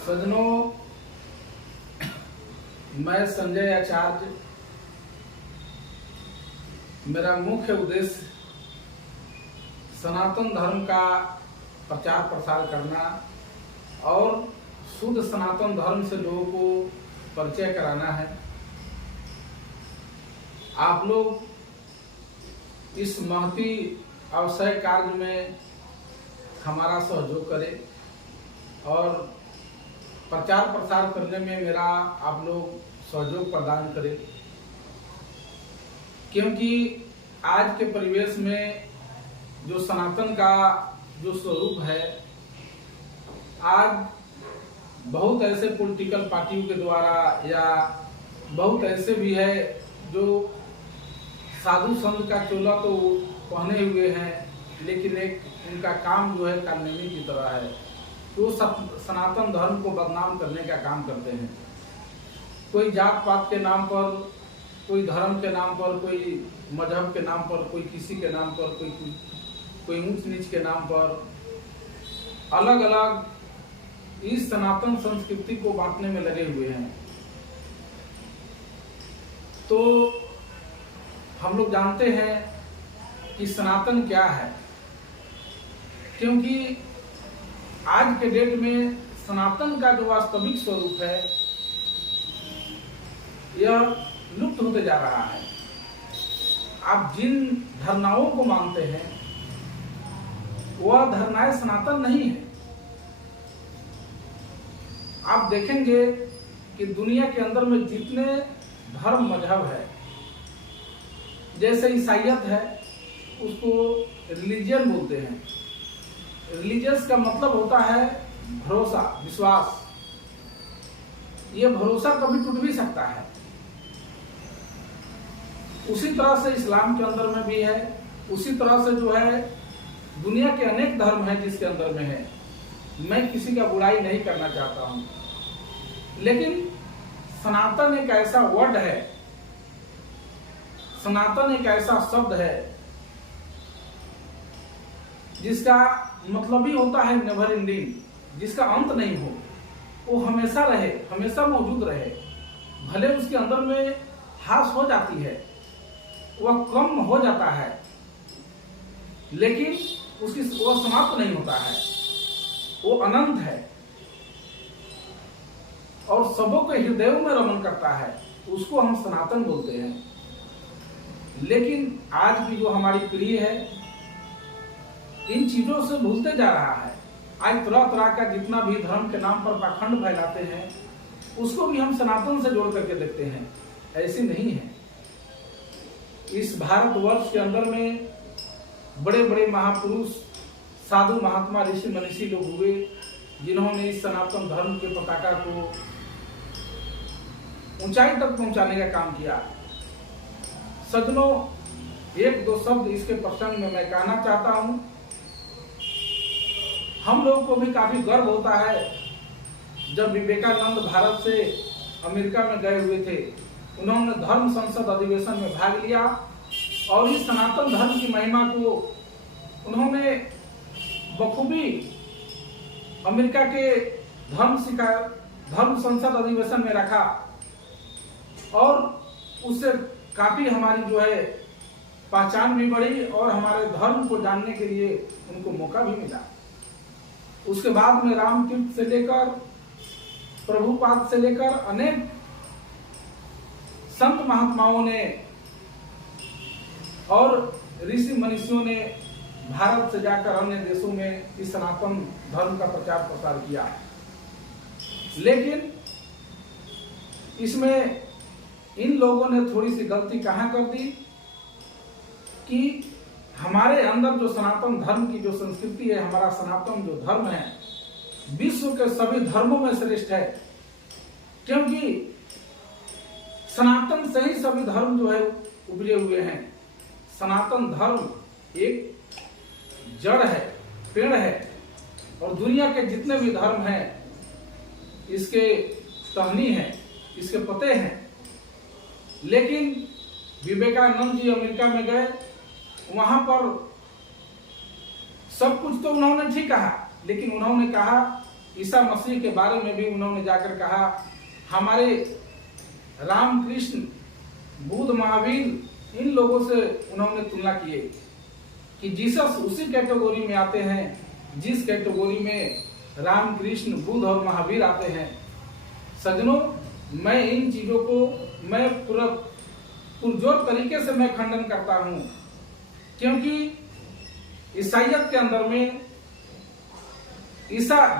सज्जनों, मैं संजय आचार्य। मेरा मुख्य उद्देश्य सनातन धर्म का प्रचार प्रसार करना और शुद्ध सनातन धर्म से लोगों को परिचय कराना है। आप लोग इस महती अवसर कार्य में हमारा सहयोग करें और प्रचार प्रसार करने में मेरा आप लोग सहयोग प्रदान करें, क्योंकि आज के परिवेश में जो सनातन का जो स्वरूप है, आज बहुत ऐसे पॉलिटिकल पार्टियों के द्वारा या बहुत ऐसे भी है जो साधु संत का चोला तो पहने हुए हैं, लेकिन एक उनका काम जो है कानूनी की तरह है, तो सनातन धर्म को बदनाम करने का काम करते हैं। कोई जात पात के नाम पर, कोई धर्म के नाम पर, कोई मजहब के नाम पर, कोई किसी के नाम पर, कोई ऊंच नीच के नाम पर अलग अलग इस सनातन संस्कृति को बांटने में लगे हुए हैं। तो हम लोग जानते हैं कि सनातन क्या है, क्योंकि आज के डेट में सनातन का जो वास्तविक स्वरूप है यह लुप्त होते जा रहा है। आप जिन धारणाओं को मानते हैं वह धारणाएं सनातन नहीं है। आप देखेंगे कि दुनिया के अंदर में जितने धर्म मजहब है, जैसे ईसाईयत है उसको रिलीजियन बोलते हैं। रिलीजियस का मतलब होता है भरोसा, विश्वास। ये भरोसा कभी टूट भी सकता है। उसी तरह से इस्लाम के अंदर में भी है, उसी तरह से जो है दुनिया के अनेक धर्म हैं जिसके अंदर में है। मैं किसी का बुराई नहीं करना चाहता हूं, लेकिन सनातन एक ऐसा वर्ड है, सनातन एक ऐसा शब्द है जिसका मतलब ही होता है नेवर एंडिंग, जिसका अंत नहीं हो, वो हमेशा रहे, हमेशा मौजूद रहे। भले उसके अंदर में ह्रास हो जाती है, वह कम हो जाता है, लेकिन वह समाप्त नहीं होता है, वो अनंत है और सबों के हृदयों में रमन करता है। उसको हम सनातन बोलते हैं। लेकिन आज की जो हमारी पीढ़ी है इन चीजों से भूलते जा रहा है। आज तरह तरह का जितना भी धर्म के नाम पर पाखंड फैलाते हैं उसको भी हम सनातन से जोड़ करके देखते हैं। ऐसी नहीं है। इस भारतवर्ष के अंदर में बड़े बड़े महापुरुष, साधु महात्मा, ऋषि मनीषी लोग हुए जिन्होंने इस सनातन धर्म के पताका को ऊंचाई तक पहुंचाने का काम किया। सज्जनों, एक दो शब्द इसके प्रसंग में मैं कहना चाहता हूं। हम लोगों को भी काफी गर्व होता है जब विवेकानंद भारत से अमेरिका में गए हुए थे। उन्होंने धर्म संसद अधिवेशन में भाग लिया और इस सनातन धर्म की महिमा को उन्होंने बखूबी अमेरिका के धर्म संसद अधिवेशन में रखा और उससे काफी हमारी जो है पहचान भी बढ़ी और हमारे धर्म को जानने के लिए उनको मौका भी मिला। उसके बाद में रामतीर्थ से लेकर प्रभुपाद से लेकर अनेक संत महात्माओं ने और ऋषि मनीषियों ने भारत से जाकर अन्य देशों में इस सनातन धर्म का प्रचार प्रसार किया। लेकिन इसमें इन लोगों ने थोड़ी सी गलती कहां कर दी कि हमारे अंदर जो सनातन धर्म की जो संस्कृति है, हमारा सनातन जो धर्म है विश्व के सभी धर्मों में श्रेष्ठ है, क्योंकि सनातन से ही सभी धर्म जो है उभरे हुए हैं। सनातन धर्म एक जड़ है, पेड़ है, और दुनिया के जितने भी धर्म हैं इसके टहनी है, इसके पत्ते हैं। लेकिन विवेकानंद जी अमेरिका में गए, वहां पर सब कुछ तो उन्होंने ठीक कहा, लेकिन उन्होंने कहा ईसा मसीह के बारे में भी उन्होंने जाकर कहा। हमारे रामकृष्ण, बुद्ध, महावीर, इन लोगों से उन्होंने तुलना की कि जीसस उसी कैटेगरी में आते हैं जिस कैटेगरी में रामकृष्ण, बुद्ध और महावीर आते हैं। सज्जनों, मैं इन चीजों को मैं पूरा पुरजोर तरीके से मैं खंडन करता हूं, क्योंकि ईसाइयत के अंदर में,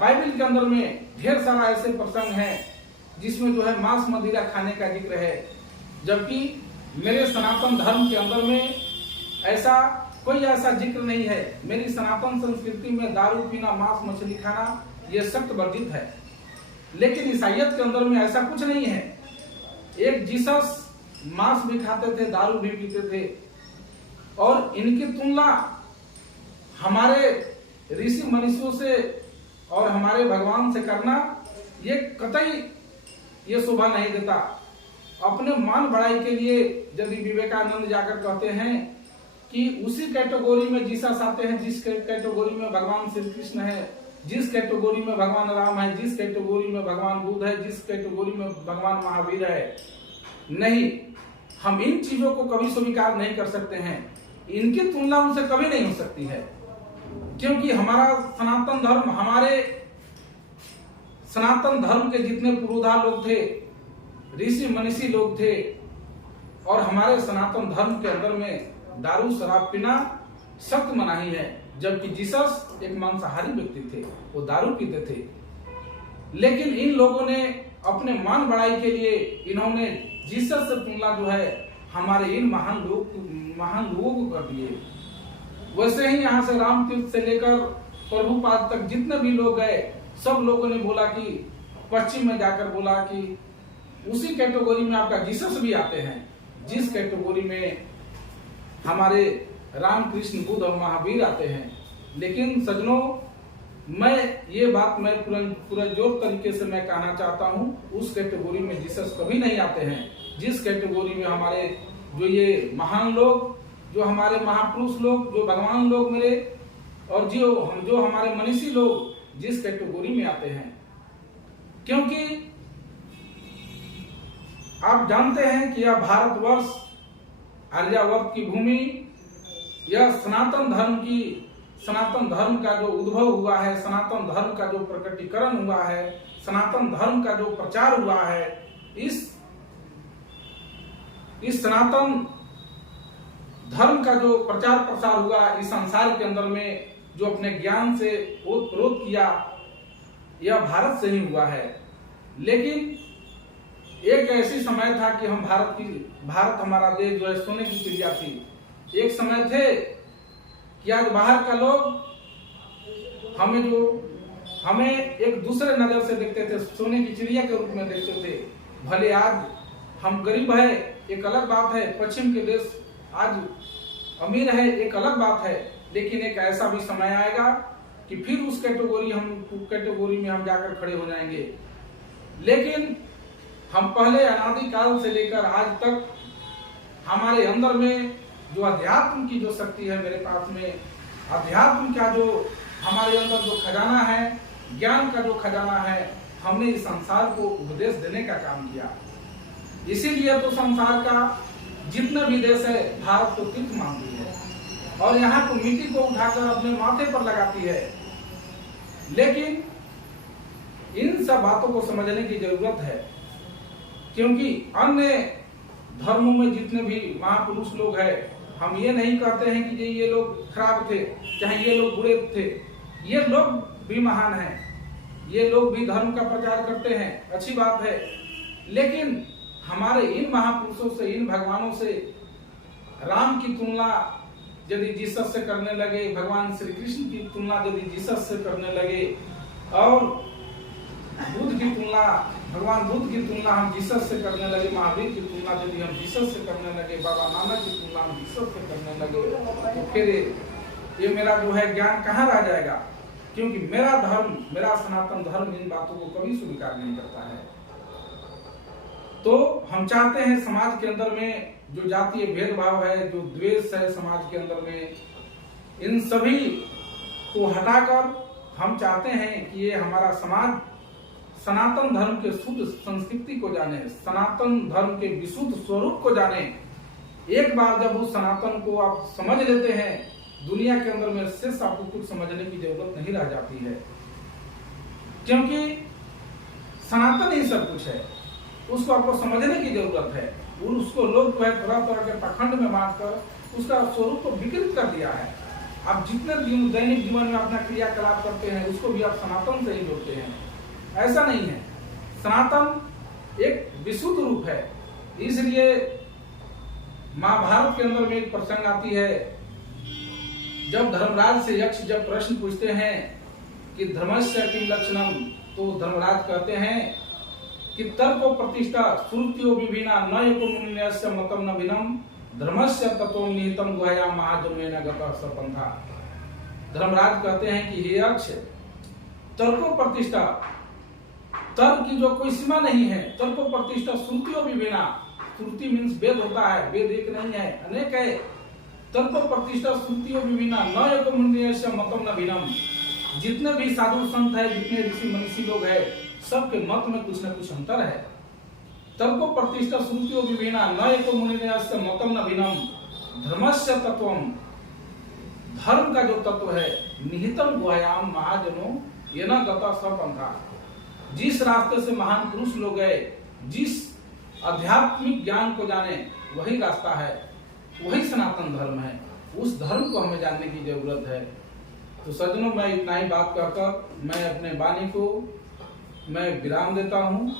बाइबल के अंदर में ढेर सारा ऐसे प्रसंग हैं जिसमें जो है मांस मदिरा खाने का जिक्र है, जबकि मेरे सनातन धर्म के अंदर में कोई ऐसा जिक्र नहीं है। मेरी सनातन संस्कृति में दारू पीना, मांस मछली खाना ये सख्त वर्जित है, लेकिन ईसाइयत के अंदर में ऐसा कुछ नहीं है। एक जीसस मांस भी खाते थे, दारू भी पीते थे, और इनकी तुलना हमारे ऋषि मनीषियों से और हमारे भगवान से करना ये कतई ये शोभा नहीं देता। अपने मान बढ़ाई के लिए यदि विवेकानंद जाकर कहते हैं कि उसी कैटेगरी में जीसस आते हैं जिस कैटेगरी में भगवान श्री कृष्ण है, जिस कैटेगरी में भगवान राम है, जिस कैटेगरी में भगवान बुद्ध है, जिस कैटेगरी में भगवान महावीर है, नहीं, हम इन चीजों को कभी स्वीकार नहीं कर सकते हैं। इनकी तुलना उनसे कभी नहीं हो सकती है, क्योंकि हमारा सनातन धर्म, हमारे सनातन धर्म के जितने पुरोधा लोग थे, ऋषि मनीषी लोग थे, और हमारे सनातन धर्म के अंदर में दारू शराब पीना सख्त मनाही है। जबकि जीसस एक मांसाहारी व्यक्ति थे, वो दारू पीते थे, लेकिन इन लोगों ने अपने मान बढ़ाई के लिए इन्होंने जीसस से तुलना जो है हमारे इन महान लोगों को कर दिए। वैसे ही यहाँ से रामतीर्थ से लेकर प्रभुपाद तक जितने भी लोग गए, सब लोगों ने बोला कि पश्चिम में जाकर बोला कि उसी कैटेगरी में आपका जीसस भी आते हैं जिस कैटेगरी में हमारे रामकृष्ण, बुद्ध और महावीर आते हैं। लेकिन सज्जनों, ये बात मैं पूरा जोर तरीके से मैं कहना चाहता हूँ, उस कैटेगरी में जीसस कभी नहीं आते हैं जिस कैटेगरी में हमारे जो ये महान लोग, जो हमारे महापुरुष लोग, जो भगवान लोग मेरे, और जो हमारे मनीषी लोग जिस कैटेगरी में आते हैं। क्योंकि आप जानते हैं कि यह भारतवर्ष, आर्यावर्त की भूमि, यह सनातन धर्म का जो उद्भव हुआ है, सनातन धर्म का जो प्रकटीकरण हुआ है, सनातन धर्म का जो प्रचार हुआ है, इस सनातन धर्म का जो प्रचार प्रसार हुआ इस संसार के अंदर में, जो अपने ज्ञान से ओत-प्रोत किया, यह भारत से ही हुआ है। लेकिन एक ऐसी समय था कि हम भारत हमारा देश जो है सोने की चिड़िया थी। एक समय थे कि आज बाहर का लोग हमें एक दूसरे नजर से देखते थे, सोने की चिड़िया के रूप में देखते थे। भले आज हम गरीब है, एक अलग बात है, पश्चिम के देश आज अमीर है, एक अलग बात है, लेकिन एक ऐसा भी समय आएगा कि फिर उस कैटेगरी में हम जाकर खड़े हो जाएंगे। लेकिन हम पहले अनादि काल से लेकर आज तक हमारे अंदर में जो अध्यात्म की जो शक्ति है, मेरे पास में अध्यात्म का जो हमारे अंदर जो खजाना है, ज्ञान का जो खजाना है, हमने इस संसार को उपदेश देने का काम किया। इसीलिए तो संसार का जितना भी देश है भारत को तीर्थ मानती है और यहाँ को मिट्टी को उठाकर अपने माथे पर लगाती है। लेकिन इन सब बातों को समझने की जरूरत है, क्योंकि अन्य धर्मों में जितने भी महापुरुष लोग हैं, हम ये नहीं कहते हैं कि ये लोग खराब थे, चाहे ये लोग बुरे थे, ये लोग भी महान हैं, ये लोग भी धर्म का प्रचार करते हैं, अच्छी बात है। लेकिन हमारे इन महापुरुषों से, इन भगवानों से राम की तुलना यदि जीसस से करने लगे, भगवान श्री कृष्ण की तुलना यदि जीसस से करने लगे, और बुद्ध की तुलना, भगवान बुद्ध की तुलना हम जीसस से करने लगे, महावीर की तुलना यदि हम जीसस से करने लगे, बाबा नानक की तुलना हम जीसस से करने लगे, तो फिर ये मेरा जो है ज्ञान कहाँ रह जाएगा? क्योंकि मेरा धर्म, मेरा सनातन धर्म इन बातों को कभी स्वीकार नहीं करता है। तो हम चाहते हैं समाज के अंदर में जो जातीय भेदभाव है, जो द्वेष है समाज के अंदर में, इन सभी को हटाकर हम चाहते हैं कि ये हमारा समाज सनातन धर्म के शुद्ध संस्कृति को जाने, सनातन धर्म के विशुद्ध स्वरूप को जाने। एक बार जब उस सनातन को आप समझ लेते हैं, दुनिया के अंदर में शेष आपको कुछ समझने की जरूरत नहीं रह जाती है, क्योंकि सनातन ही सब कुछ है। उसको आपको समझने की जरूरत है। उसको लोग जो है तरह तरह के पखंड में बांटकर उसका स्वरूप को विकृत कर दिया है। आप जितने दैनिक जीवन में अपना क्रियाकलाप करते हैं उसको भी आप सनातन से ही जोड़ते हैं। ऐसा नहीं है। सनातन एक विशुद्ध रूप है। इसलिए महाभारत के अंदर में एक प्रसंग आती है, जब धर्मराज से यक्ष जब प्रश्न पूछते हैं कि धर्मस्य किम लक्षणम, तो धर्मराज कहते हैं कि तर्को प्रतिष्ठा श्रुतियो विभिन्ना न एको मुनिस्य मतम न भिन्नम धर्मस्य तत्वं निहितम गुह्याम महाजन्मेन गतः सपंथा। धर्मराज कहते हैं कि हे यक्ष, तर्को प्रतिष्ठा, तर्क की जो कोई सीमा नहीं है। तर्को प्रतिष्ठा श्रुतियो विभिन्ना, श्रुति मीन्स वेद होता है, वेद एक नहीं है, अनेक है। तर्को प्रतिष्ठा श्रुतियो विभिन्ना न एको मुनिस्य मतम न भिन्नम। जितने भी साधु संत है, जितने ऋषि मनीषी लोग हैं, सबके मत में कुछ न कुछ अंतर है। तर्को प्रतिष्ठा श्रुतियो विभिन्ना न एको मुनिस्य मतम न भिन्नम धर्मस्य तत्वम। धर्म का जो तत्व है निहितम गुह्याम महाजनो येन गतः सपंथा। जिस रास्ते से महान पुरुष लोग गए, जिस आध्यात्मिक ज्ञान को जाने, वही रास्ता है, वही सनातन धर्म है। उस धर्म को हमें जानने की जरूरत है। तो सज्जनों, मैं इतना ही बात कहकर मैं अपने वाणी को मैं विराम देता हूँ।